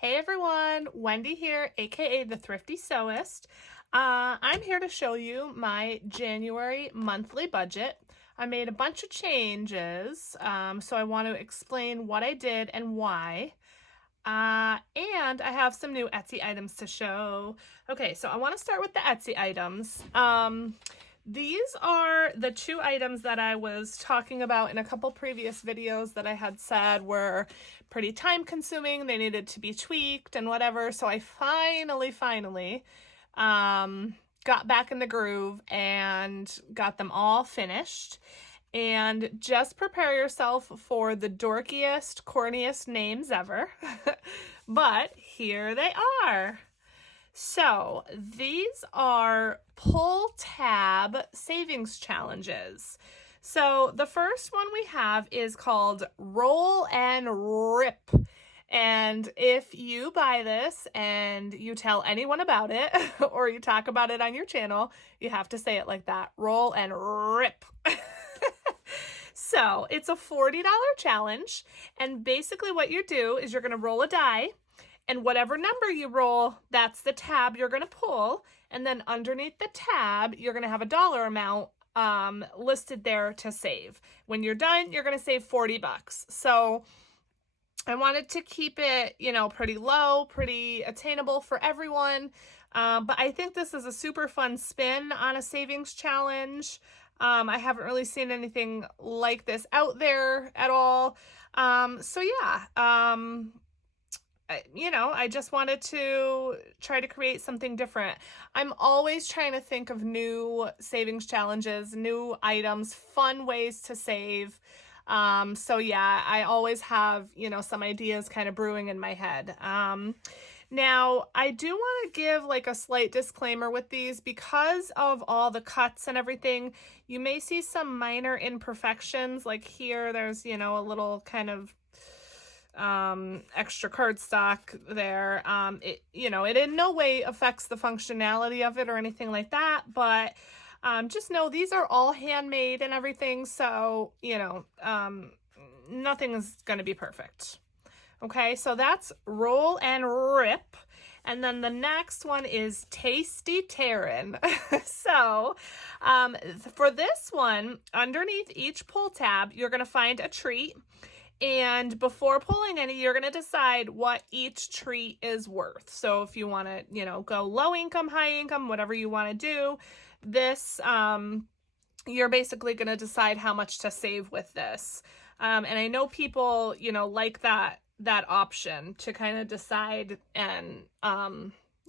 Hey everyone, Wendy here, aka the Thrifty Sewist. I'm here to show you my January monthly budget. I made a bunch of changes, so I want to explain what I did and why. And I have some new Etsy items to show. Okay, so I want to start with the Etsy items. These are the two items that I was talking about in a couple previous videos that I had said were pretty time consuming. They needed to be tweaked and whatever. So I finally got back in the groove and got them all finished. And just prepare yourself for the dorkiest, corniest names ever. But here they are. So these are pull tab savings challenges. So the first one we have is called Roll and Rip. And if you buy this and you tell anyone about it or you talk about it on your channel, you have to say it like that. Roll and rip. So it's a $40 challenge. And basically what you do is you're going to roll a die. And whatever number you roll, that's the tab you're going to pull. And then underneath the tab, you're going to have a dollar amount listed there to save. When you're done, you're going to save 40 bucks. So I wanted to keep it, pretty low, pretty attainable for everyone. But I think this is a super fun spin on a savings challenge. I haven't really seen anything like this out there at all. So yeah, I just wanted to try to create something different. I'm always trying to think of new savings challenges, new items, fun ways to save. So yeah, I always have, some ideas kind of brewing in my head. Now, I do want to give like a slight disclaimer with these because of all the cuts and everything. You may see some minor imperfections, like here there's, a little kind of extra cardstock there. It in no way affects the functionality of it or anything like that, but just know these are all handmade and everything, so nothing is going to be perfect. Okay, so that's Roll and Rip. And then the next one is Tasty Terran. So for this one, underneath each pull tab, you're going to find a treat. And before pulling any, you're going to decide what each treat is worth. So if you want to, go low income, high income, whatever you want to do, this, you're basically going to decide how much to save with this. And I know people, like that option to kind of decide and,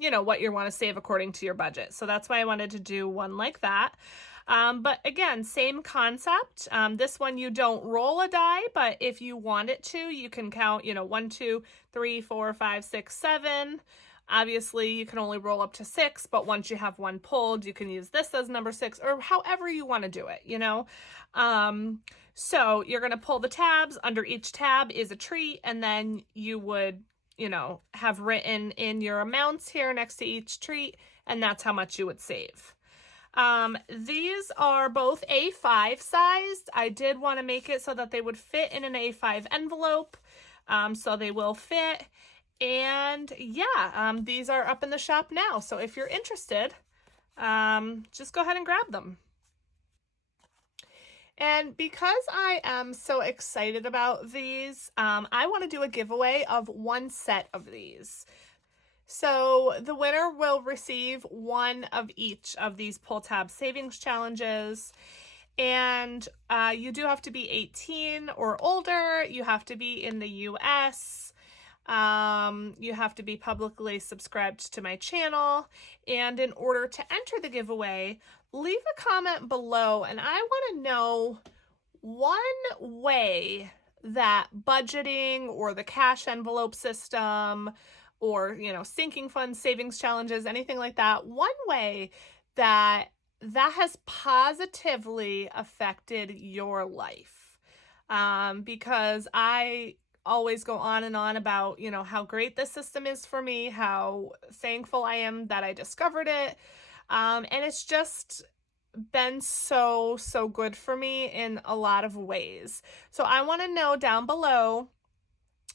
what you want to save according to your budget. So that's why I wanted to do one like that. But again, same concept. This one you don't roll a die, but if you want it to, you can count, 1, 2, 3, 4, 5, 6, 7. Obviously, you can only roll up to 6, but once you have one pulled, you can use this as number 6 or however you want to do it, So you're going to pull the tabs. Under each tab is a treat, and then you would, have written in your amounts here next to each treat, and that's how much you would save. These are both A5 sized. I did want to make it so that they would fit in an A5 envelope. So they will fit. And yeah, these are up in the shop now. So if you're interested, just go ahead and grab them. And because I am so excited about these, I want to do a giveaway of one set of these. So the winner will receive one of each of these pull tab savings challenges. And you do have to be 18 or older. You have to be in the US. You have to be publicly subscribed to my channel. And in order to enter the giveaway, leave a comment below. And I want to know one way that budgeting or the cash envelope system or, sinking funds, savings challenges, anything like that, one way that has positively affected your life. Because I always go on and on about, how great this system is for me, how thankful I am that I discovered it. And it's just been so good for me in a lot of ways. So I want to know down below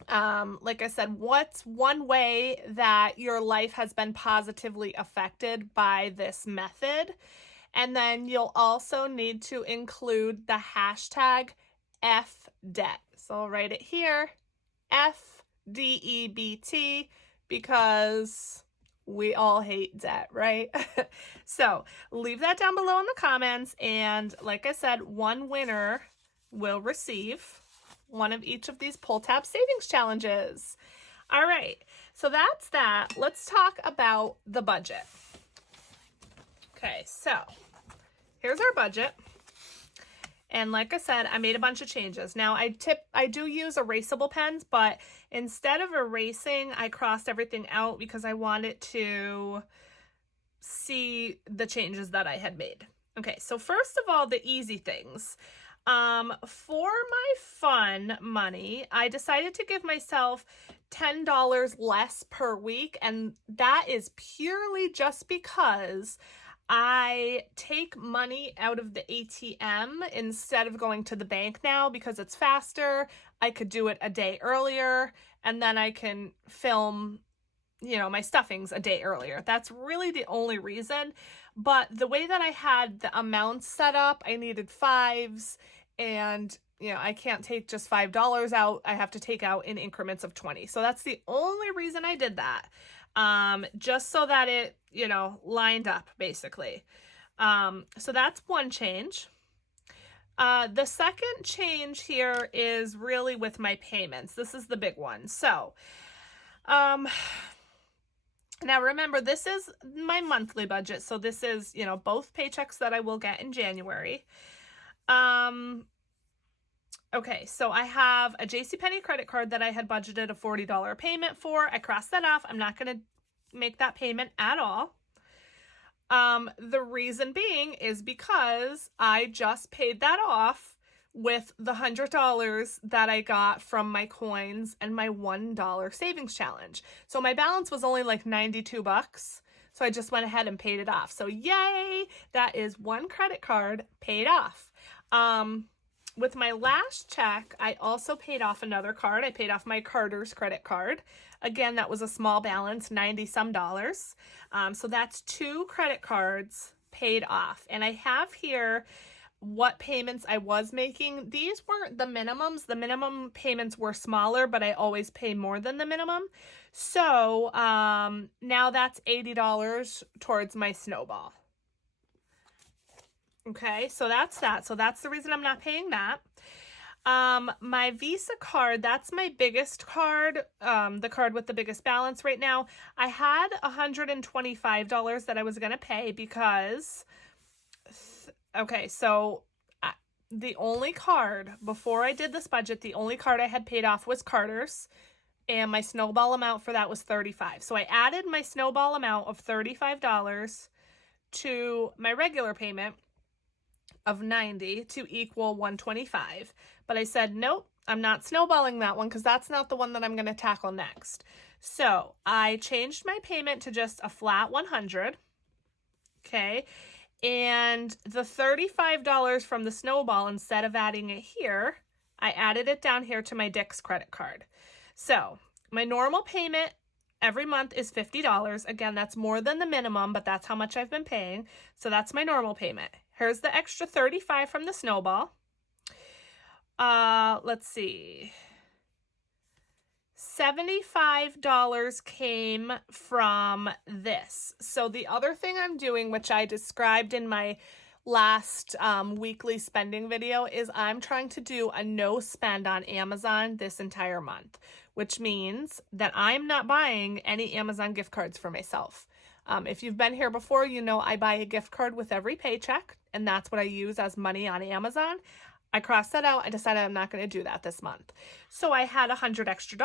Like I said, what's one way that your life has been positively affected by this method? And then you'll also need to include the hashtag FDEBT. So I'll write it here, FDEBT, because we all hate debt, right? So leave that down below in the comments. And like I said, one winner will receive one of each of these pull tab savings challenges. All right, so that's that. Let's talk about the budget. Okay, so here's our budget. And like I said, I made a bunch of changes. Now I do use erasable pens, but instead of erasing, I crossed everything out because I wanted to see the changes that I had made. Okay, so first of all, the easy things. For my fun money, I decided to give myself $10 less per week, and that is purely just because I take money out of the ATM instead of going to the bank now because it's faster. I could do it a day earlier, and then I can film, my stuffings a day earlier. That's really the only reason. But the way that I had the amounts set up, I needed fives, and I can't take just $5 out. I have to take out in increments of 20. So that's the only reason I did that. Just so that it, lined up basically. So that's one change. The second change here is really with my payments. This is the big one. So, now remember, this is my monthly budget. So this is, both paychecks that I will get in January. Okay, so I have a JCPenney credit card that I had budgeted a $40 payment for. I crossed that off. I'm not going to make that payment at all. The reason being is because I just paid that off with the $100 that I got from my coins and my $1 savings challenge. So my balance was only like $92. So I just went ahead and paid it off. So yay, that is one credit card paid off. With my last check, I also paid off another card. I paid off my Carter's credit card. Again, that was a small balance, 90 some dollars. So that's 2 credit cards paid off. And I have here what payments I was making. These weren't the minimums. The minimum payments were smaller, but I always pay more than the minimum. So now that's $80 towards my snowball. Okay, so that's that. So that's the reason I'm not paying that. My Visa card, that's my biggest card, the card with the biggest balance right now. I had $125 that I was going to pay because, okay, so the only card, before I did this budget, the only card I had paid off was Carter's, and my snowball amount for that was $35. So I added my snowball amount of $35 to my regular payment of $90 to equal $125. But I said, nope, I'm not snowballing that one because that's not the one that I'm going to tackle next. So I changed my payment to just a flat $100. Okay. And the $35 from the snowball, instead of adding it here, I added it down here to my Dick's credit card. So my normal payment every month is $50. Again, that's more than the minimum, but that's how much I've been paying. So that's my normal payment. Here's the extra $35 from the snowball. Let's see. $75 came from this. So the other thing I'm doing, which I described in my last weekly spending video, is I'm trying to do a no spend on Amazon this entire month, which means that I'm not buying any Amazon gift cards for myself. If you've been here before, you know I buy a gift card with every paycheck, and that's what I use as money on Amazon. I crossed that out. I decided I'm not going to do that this month. So I had $100 extra.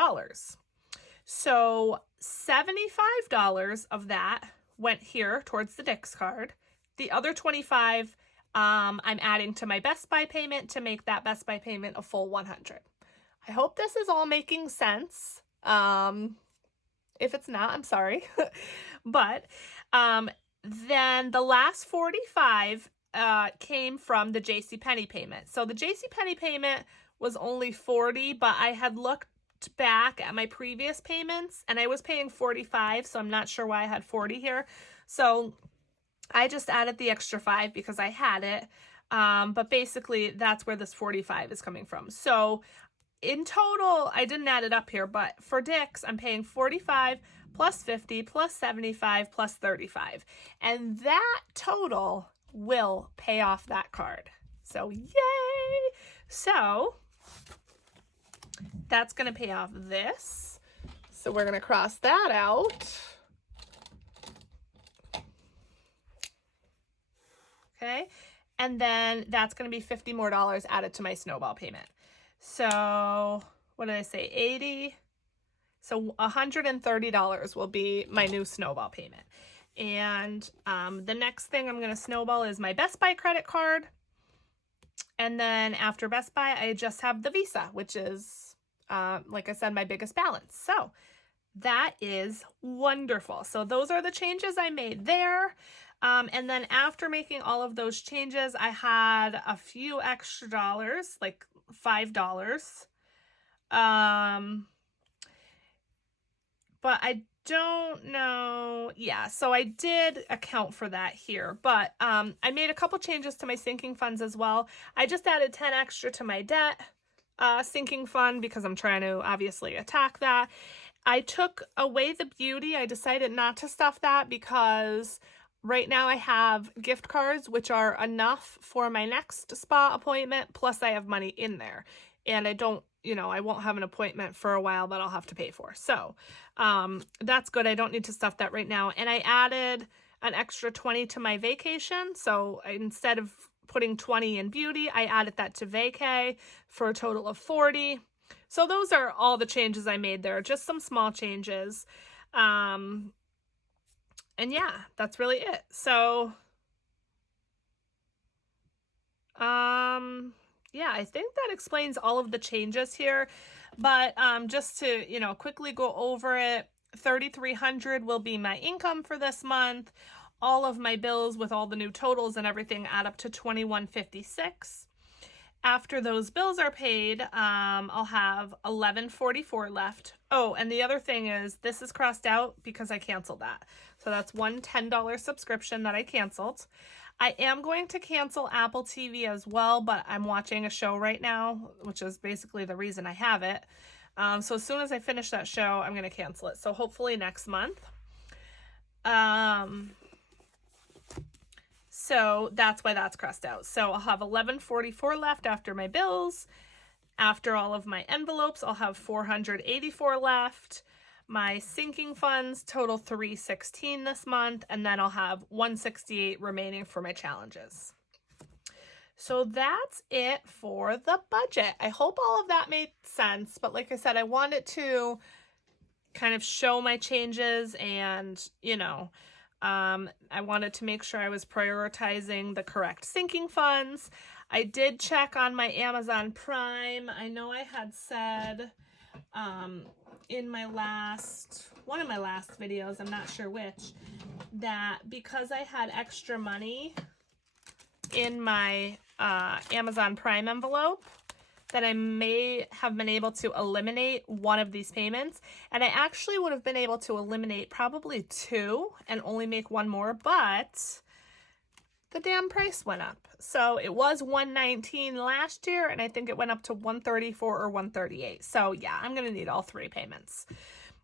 So $75 of that went here towards the Dick's card. The other $25 I'm adding to my Best Buy payment to make that Best Buy payment a full $100. I hope this is all making sense. If it's not, I'm sorry. But then the last $45 came from the JCPenney payment. So the JCPenney payment was only $40, but I had looked looked back at my previous payments, and I was paying $45, so I'm not sure why I had $40 here. So I just added the extra $5 because I had it. But basically that's where this $45 is coming from. So in total, I didn't add it up here, but for Dick's, I'm paying $45 plus $50 plus $75 plus $35. And that total will pay off that card. So yay! So that's going to pay off this. So we're going to cross that out. Okay. And then that's going to be $50 more added to my snowball payment. So what did I say? 80. So $130 will be my new snowball payment. And the next thing I'm going to snowball is my Best Buy credit card. And then after Best Buy, I just have the Visa, which is, like I said, my biggest balance. So that is wonderful. So those are the changes I made there. And then after making all of those changes, I had a few extra dollars, like $5. But I don't know. Yeah, so I did account for that here, but I made a couple changes to my sinking funds as well. I just added 10 extra to my debt sinking fund because I'm trying to obviously attack that. I took away the beauty. I decided not to stuff that because right now I have gift cards, which are enough for my next spa appointment, plus I have money in there. And I don't, I won't have an appointment for a while that I'll have to pay for. So that's good. I don't need to stuff that right now. And I added an extra 20 to my vacation. So instead of putting 20 in beauty, I added that to vacay for a total of 40. So those are all the changes I made there. Just some small changes. And yeah, that's really it. So, yeah, I think that explains all of the changes here. But just to, quickly go over it, $3,300 will be my income for this month. All of my bills with all the new totals and everything add up to $2,156. After those bills are paid, I'll have $1,144 left. Oh, and the other thing is this is crossed out because I canceled that. So that's one $10 subscription that I canceled. I am going to cancel Apple TV as well, but I'm watching a show right now, which is basically the reason I have it. So as soon as I finish that show, I'm going to cancel it. So hopefully next month. So that's why that's crossed out. So I'll have $1,144 left after my bills. After all of my envelopes, I'll have $484 left. My sinking funds total $316 this month, and then I'll have $168 remaining for my challenges. So that's it for the budget. I hope all of that made sense, but like I said, I wanted to kind of show my changes and, I wanted to make sure I was prioritizing the correct sinking funds. I did check on my Amazon Prime. I know I had said in one of my last videos, I'm not sure which, that because I had extra money in my Amazon Prime envelope, that I may have been able to eliminate one of these payments. And I actually would have been able to eliminate probably 2 and only make 1 more, but the damn price went up. So it was $119 last year, and I think it went up to $134 or $138. So yeah, I'm going to need all 3 payments.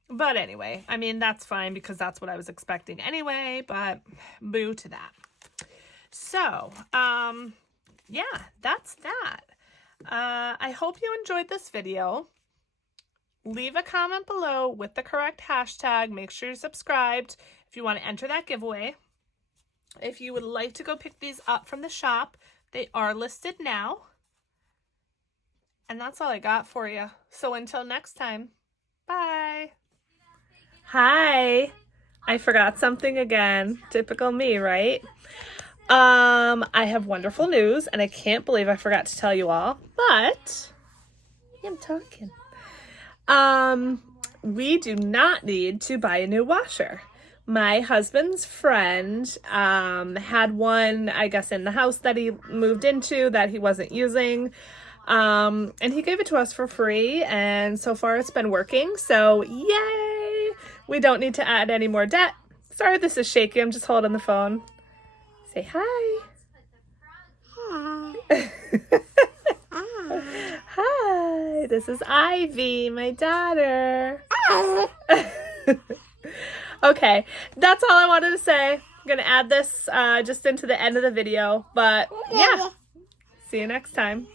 But anyway, I mean, that's fine because that's what I was expecting anyway, but boo to that. So, yeah, that's that. I hope you enjoyed this video. Leave a comment below with the correct hashtag. Make sure you're subscribed if you want to enter that giveaway. If you would like to go pick these up from the shop, they are listed now. And that's all I got for you. So until next time, bye. Hi. I forgot something again. Typical me, right? I have wonderful news, and I can't believe I forgot to tell you all, but I'm talking. We do not need to buy a new washer. My husband's friend had one, I guess, in the house that he moved into that he wasn't using. And he gave it to us for free, and so far it's been working, so yay! We don't need to add any more debt. Sorry this is shaky, I'm just holding the phone. Say hi. Hi. Hi, this is Ivy, my daughter. Okay, that's all I wanted to say. I'm gonna add this just into the end of the video, but yeah, see you next time.